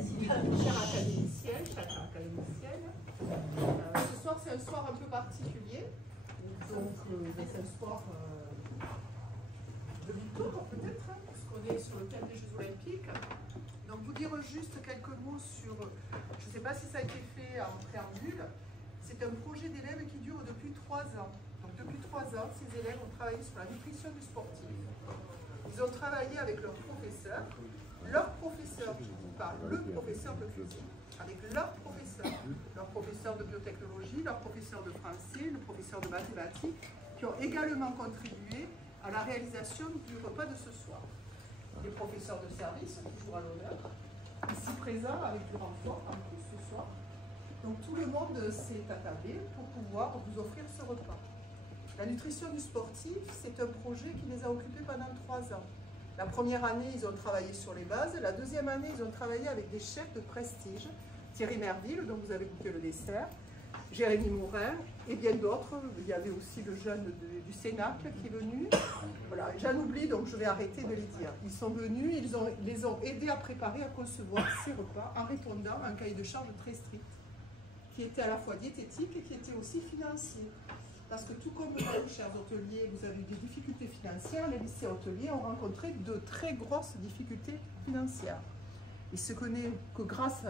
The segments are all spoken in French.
Chers académiciens, chère académicienne, ce soir c'est un soir un peu particulier. Donc c'est un soir de victoire peut-être, hein, puisqu'on est sur le thème des Jeux Olympiques. Donc vous dire juste quelques mots sur, je ne sais pas si ça a été fait en préambule, c'est un projet d'élèves qui dure depuis 3 ans. Donc depuis 3 ans, ces élèves ont travaillé sur la nutrition du sportif. Ils ont travaillé avec leur professeur, je vous parle, le professeur de physique, avec leur professeur de biotechnologie, leur professeur de français, le professeur de mathématiques, qui ont également contribué à la réalisation du repas de ce soir. Les professeurs de service, toujours à l'honneur, ici présents avec du renfort en plus ce soir. Donc tout le monde s'est attablé pour pouvoir vous offrir ce repas. La nutrition du sportif, c'est un projet qui les a occupés pendant 3 ans. La première année, ils ont travaillé sur les bases. La deuxième année, ils ont travaillé avec des chefs de prestige. Thierry Merville, dont vous avez goûté le dessert, Jérémy Mourin et bien d'autres. Il y avait aussi le jeune du Cénacle qui est venu. Voilà, j'en oublie, donc je vais arrêter de les dire. Ils sont venus, ils les ont aidés à préparer, à concevoir ces repas en répondant à un cahier de charge très strict, qui était à la fois diététique et qui était aussi financier. Parce que tout comme vous, chers hôteliers, vous avez eu des difficultés financières, les lycées hôteliers ont rencontré de très grosses difficultés financières. Il se connaît que grâce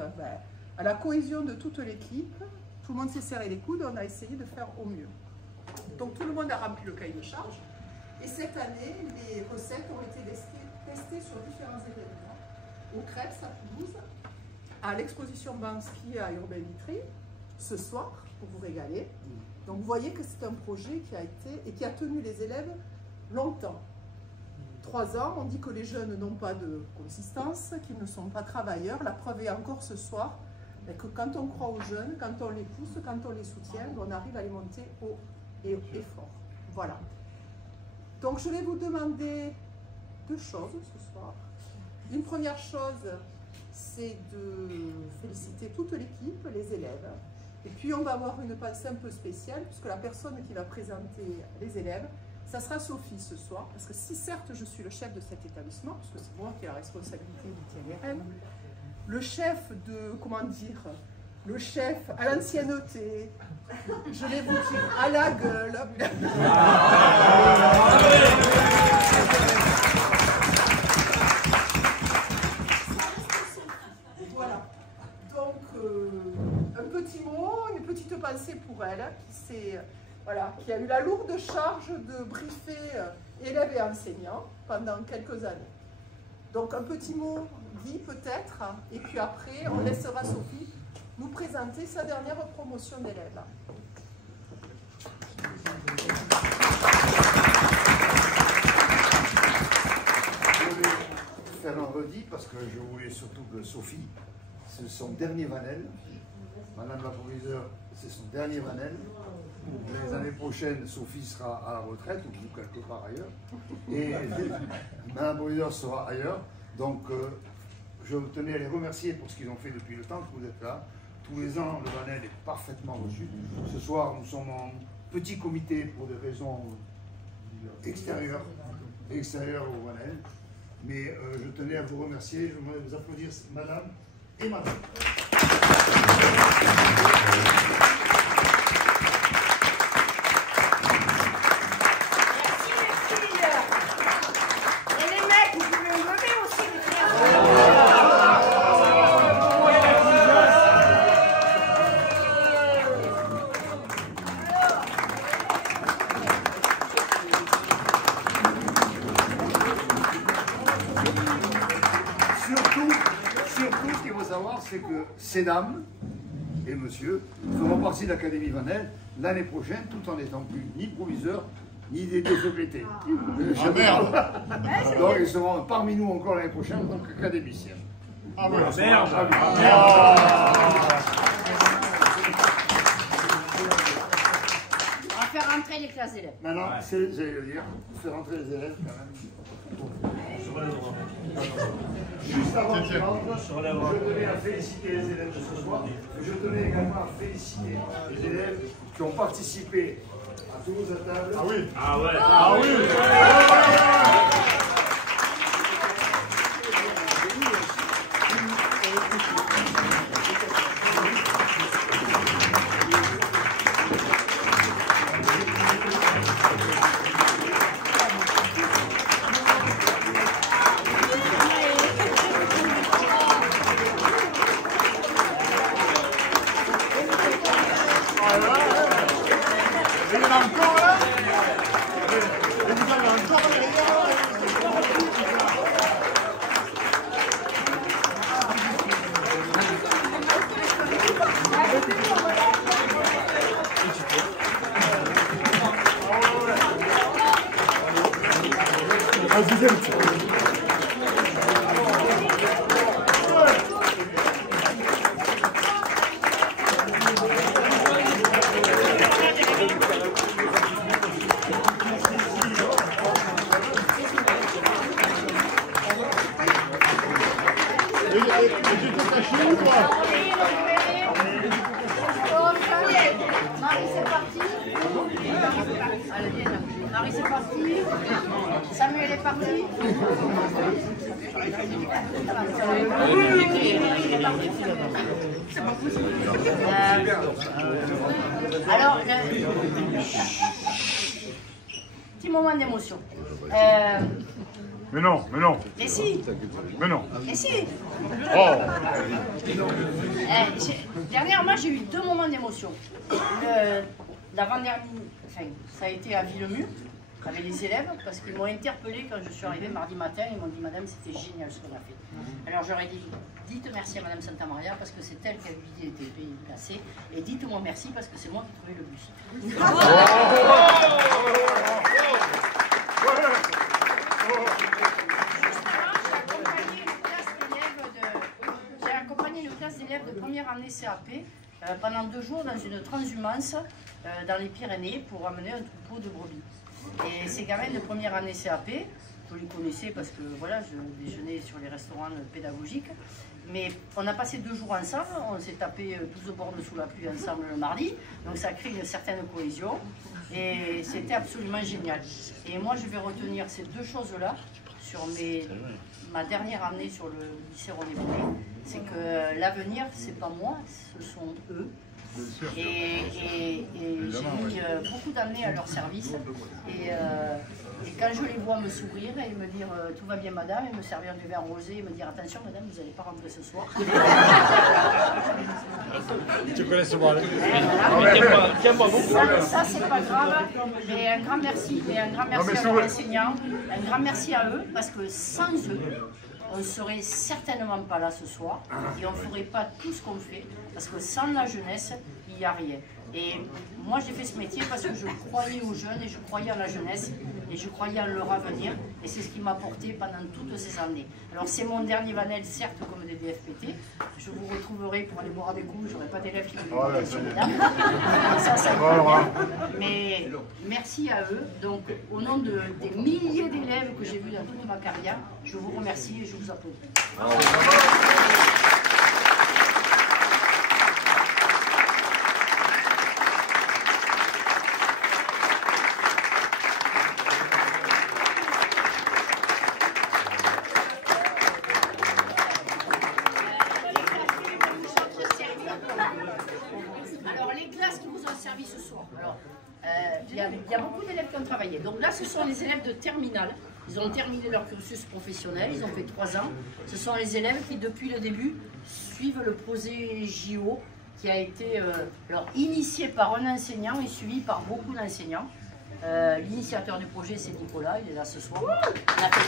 à la cohésion de toute l'équipe, tout le monde s'est serré les coudes, on a essayé de faire au mieux. Donc tout le monde a rempli le cahier de charge. Et cette année, les recettes ont été testées sur différents événements. Au Krebs à Toulouse, à l'exposition Bansky à Urbain Vitry, ce soir, pour vous régaler. Donc vous voyez que c'est un projet qui a été et qui a tenu les élèves longtemps. 3 ans, on dit que les jeunes n'ont pas de consistance, qu'ils ne sont pas travailleurs. La preuve est encore ce soir que quand on croit aux jeunes, quand on les pousse, quand on les soutient, on arrive à les monter haut et fort. Voilà. Donc je vais vous demander 2 choses ce soir. Une première chose, c'est de féliciter toute l'équipe, les élèves. Et puis on va avoir une pensée un peu spéciale, puisque la personne qui va présenter les élèves, ça sera Sophie ce soir, parce que si certes je suis le chef de cet établissement, puisque c'est moi qui ai la responsabilité du TNRM, le chef de, comment dire, le chef à l'ancienneté, je vais vous dire, à la gueule. Voilà. Donc, un petit mot, une petite pensée pour elle, qui a eu la lourde charge de briefer élèves et enseignants pendant quelques années. Donc un petit mot dit peut-être, et puis après on laissera Sophie nous présenter sa dernière promotion d'élèves. Je voulais faire un redit parce que je voulais surtout que Sophie, c'est son dernier Vanel. Madame la proviseure, c'est son dernier Vanel. Les années prochaines, Sophie sera à la retraite, ou quelque part ailleurs. Et Madame la proviseure sera ailleurs. Donc, je tenais à les remercier pour ce qu'ils ont fait depuis le temps que vous êtes là. Tous les ans, le Vanel est parfaitement reçu. Ce soir, nous sommes en petit comité pour des raisons extérieures au Vanel. Mais je tenais à vous remercier. Je voudrais vous applaudir, Madame et Madame. C'est que ces dames et monsieur feront partie de l'Académie Vanel l'année prochaine, tout en n'étant plus ni proviseurs, ni des secrétaires. Ah merde. Donc ils seront parmi nous encore l'année prochaine en tant qu'académiciens. Ah merde. On va faire rentrer les classes d'élèves. Maintenant, j'allais le dire, faire rentrer les élèves quand même. Juste avant que je rentre, je tenais à féliciter les élèves de ce soir. Je tenais également à féliciter les élèves qui ont participé à Toulouse à table. Ah oui. Ah ouais. Ah oui. Marie, c'est parti. Marie, c'est parti. Samuel est parti. Alors, petit moment d'émotion. Mais non, mais non. Et si. Mais non. Et si. Oh. Dernièrement, j'ai eu deux moments d'émotion. L'avant-dernier, enfin, ça a été à Villemur, avec les élèves, parce qu'ils m'ont interpellé quand je suis arrivée mardi matin. Ils m'ont dit, madame, c'était génial ce qu'on a fait. Alors j'aurais dit, dites merci à madame Santa Maria, parce que c'est elle qui a eu été placée, et dites-moi merci, parce que c'est moi qui ai trouvé le bus. J'ai accompagné une classe d'élèves de première année CAP pendant 2 jours dans une transhumance dans les Pyrénées pour amener un troupeau de brebis. Et ces gamins de première année CAP, vous les connaissez parce que voilà, je déjeunais sur les restaurants pédagogiques, mais on a passé 2 jours ensemble, on s'est tapé 12 bornes sous la pluie ensemble le mardi, donc ça crée une certaine cohésion et c'était absolument génial. Et moi je vais retenir ces 2 choses-là sur ma dernière année sur le lycée René Brulé, c'est que l'avenir, c'est pas moi, ce sont eux. Et j'ai mis beaucoup d'années à leur service. Et quand je les vois me sourire et me dire tout va bien madame, et me servir du verre rosé et me dire attention madame, vous n'allez pas rentrer ce soir. Tu connais ce bras-là. Ça c'est pas grave, mais un grand merci. Et un grand merci à leurs enseignants, un grand merci à eux, parce que sans eux, on ne serait certainement pas là ce soir et on ne ferait pas tout ce qu'on fait, parce que sans la jeunesse, il n'y a rien. Et moi j'ai fait ce métier parce que je croyais aux jeunes et je croyais à la jeunesse et je croyais à leur avenir, et c'est ce qui m'a porté pendant toutes ces années. Alors c'est mon dernier Vanel, certes, comme des DFPT, je vous retrouverai pour aller boire avec vous, j'aurai pas d'élèves qui me demandent sur les dames. Ça mais merci à eux. Donc au nom des milliers d'élèves que j'ai vus dans toute ma carrière, je vous remercie et je vous applaudis. Alors les classes qui vous ont servi ce soir. Alors, il y a beaucoup d'élèves qui ont travaillé. Donc là, ce sont les élèves de terminale. Ils ont terminé leur cursus professionnel, ils ont fait 3 ans. Ce sont les élèves qui, depuis le début, suivent le projet JO, qui a été initié par un enseignant et suivi par beaucoup d'enseignants. L'initiateur du projet, c'est Nicolas, il est là ce soir. On a fait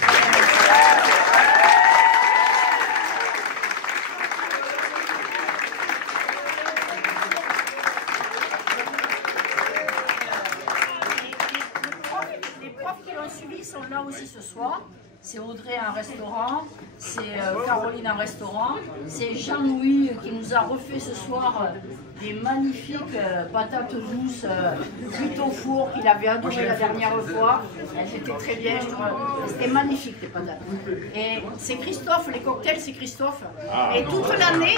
sont là aussi ce soir. C'est Audrey un restaurant, c'est Caroline un restaurant, c'est Jean-Louis qui nous a refait ce soir des magnifiques patates douces cuites au four qu'il avait adoré la dernière fois. Elles étaient très bien, c'était magnifique les patates. Et c'est Christophe, les cocktails c'est Christophe. Et toute l'année,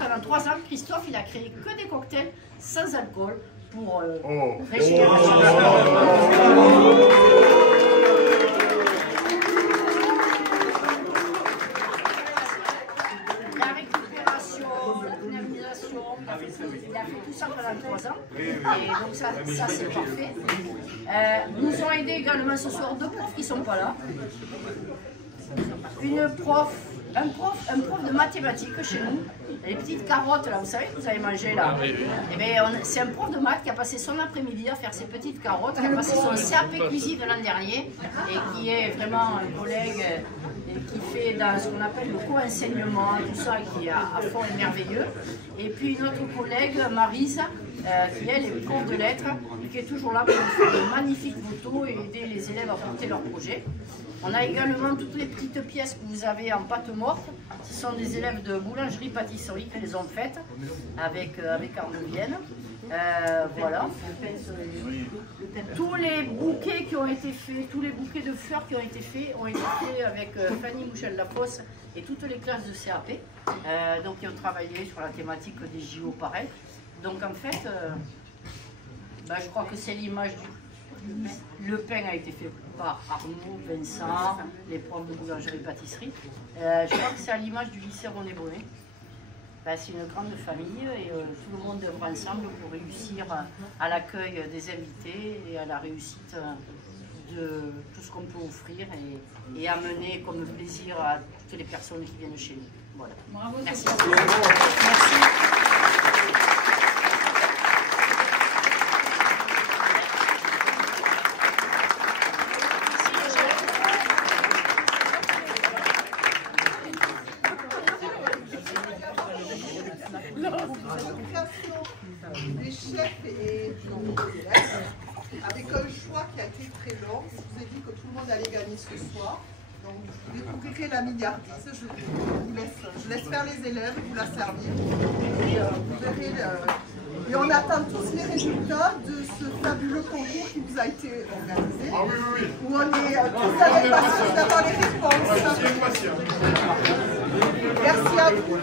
pendant 3 ans, Christophe il a créé que des cocktails sans alcool pour régénérer. formation, il a fait tout ça pendant 3 ans. Et donc ça c'est parfait. Nous ont aidé également ce soir 2 profs qui ne sont pas là. Un prof de mathématiques chez nous. Les petites carottes là, vous savez que vous avez mangé là. Eh bien, c'est un prof de maths qui a passé son après-midi à faire ses petites carottes, qui a passé son CAP cuisine de l'an dernier et qui est vraiment un collègue qui fait dans ce qu'on appelle le co-enseignement, tout ça, qui est à fond et merveilleux. Et puis une autre collègue, Maryse, qui elle est prof de lettres, et qui est toujours là pour faire de magnifiques photos et aider les élèves à porter leurs projets. On a également toutes les petites pièces que vous avez en pâte morte. Ce sont des élèves de boulangerie-pâtisserie qui les ont faites avec Arnaud Vienne. Voilà. Tous les bouquets qui ont été faits, tous les bouquets de fleurs qui ont été faits avec Fanny Mouchel-Lafosse et toutes les classes de CAP. Donc qui ont travaillé sur la thématique des JO pareil. Donc en fait, je crois que c'est l'image du... Le pain a été fait par Arnaud, Vincent, les profs de boulangerie-pâtisserie. Je crois que c'est à l'image du lycée René Bonnet. C'est une grande famille et tout le monde œuvre ensemble pour réussir à l'accueil des invités et à la réussite de tout ce qu'on peut offrir et amener comme plaisir à toutes les personnes qui viennent chez nous. Voilà. Bravo. Merci. Merci. Des chefs et des élèves, avec un choix qui a été très long. Je vous ai dit que tout le monde allait gagner ce soir. Donc vous découvrirez la milliardise. Je laisse faire les élèves, vous la servir. Et vous verrez. Et on attend tous les résultats de ce fabuleux concours qui vous a été organisé. Ah oui, oui, oui. Où on est tous avec patience d'avoir les réponses. Merci à vous.